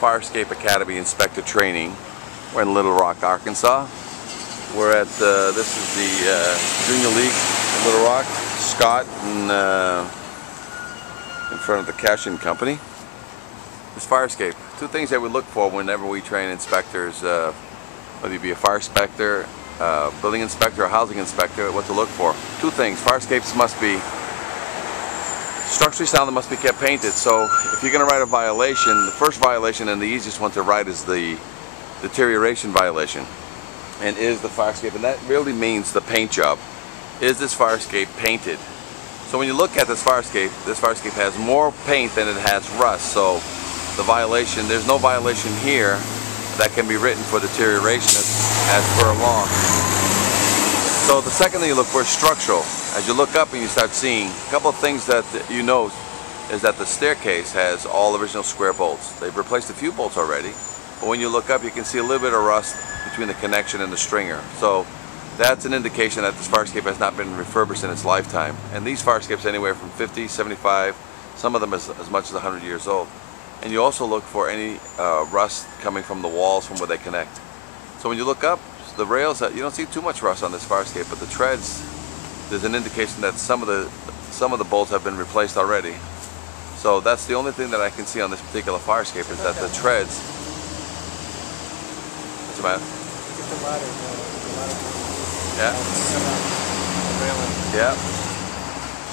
Fire Escape Academy Inspector Training. We're in Little Rock, Arkansas. We're at, this is the Junior League in Little Rock. Scott in front of the Cashin Company. This Fire Escape. Two things that we look for whenever we train inspectors, whether you be a fire inspector, building inspector, or housing inspector, what to look for. Two things. Fire escapes must be structurally sound, and must be kept painted. So if you're going to write a violation, the first violation and the easiest one to write is the deterioration violation. And is the fire escape, and that really means the paint job. Is this fire escape painted? So when you look at this fire escape has more paint than it has rust. So the violation, there's no violation here that can be written for deterioration as per law. So the second thing you look for is structural. As you look up and you start seeing, a couple of things that you know is that the staircase has all original square bolts. They've replaced a few bolts already, but when you look up you can see a little bit of rust between the connection and the stringer. So that's an indication that this fire escape has not been refurbished in its lifetime. And these fire escapes anywhere from 50, 75, some of them as much as 100 years old. And you also look for any rust coming from the walls from where they connect. So when you look up, the rails, you don't see too much rust on this fire escape, but the treads, there's an indication that some of the bolts have been replaced already. So that's the only thing that I can see on this particular fire escape is that the treads. What's the matter? Yeah. Yeah.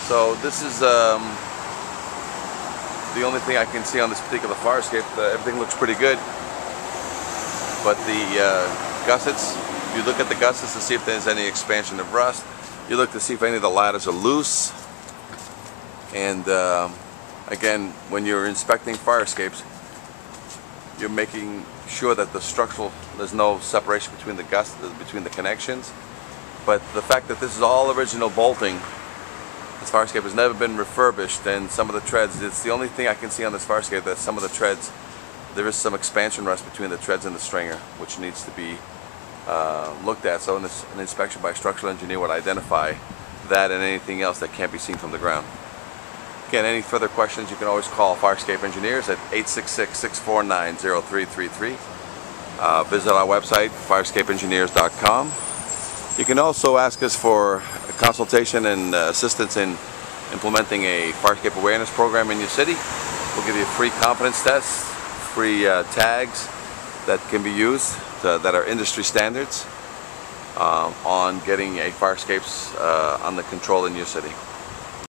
So this is the only thing I can see on this particular fire escape. Everything looks pretty good, but the gussets, you look at the gussets to see if there's any expansion of rust. You look to see if any of the ladders are loose. And again, when you're inspecting fire escapes, you're making sure that the structural, there's no separation between the connections. But the fact that this is all original bolting, this fire escape has never been refurbished, and some of the treads, it's the only thing I can see on this fire escape that some of the treads, there is some expansion rust between the treads and the stringer, which needs to be looked at. So an inspection by a structural engineer would identify that and anything else that can't be seen from the ground. Again, any further questions, you can always call Fire Escape Engineers at 866-649-0333. Visit our website, fireescapeengineers.com. You can also ask us for a consultation and assistance in implementing a fire escape awareness program in your city. We'll give you free confidence tests, free tags that can be used that are industry standards on getting a fire escapes under control in your city.